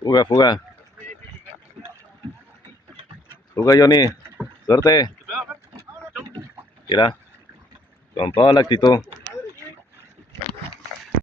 Fuga, fuga. Fuga, Johnny. Suerte. Mira. Con toda la actitud.